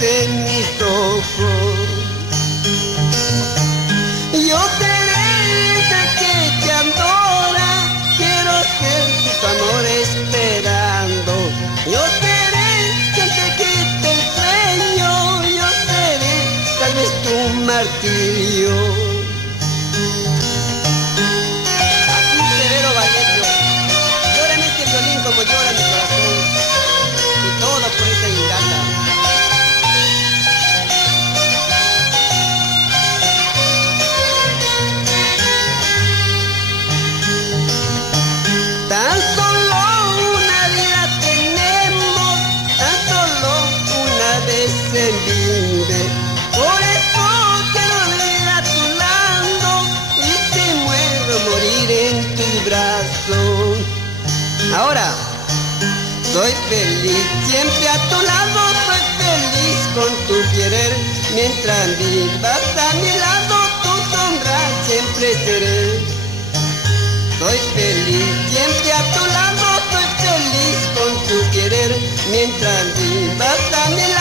de mis ojos. Yo seré esa que te adora, quiero ser tu amor esperando. Yo seré quien te quite el sueño, yo seré tal vez tu martirio. Como llora mi corazón y todo por esa ingrata. Tan solo una vida tenemos, tan solo una vez se vive. Por eso quiero vivir a tu lado y si muero morir en tu brazo. Ahora, soy feliz siempre a tu lado, soy feliz con tu querer. Mientras vivas a mi lado, tu sombra siempre seré. Soy feliz siempre a tu lado, soy feliz con tu querer. Mientras vivas a mi lado,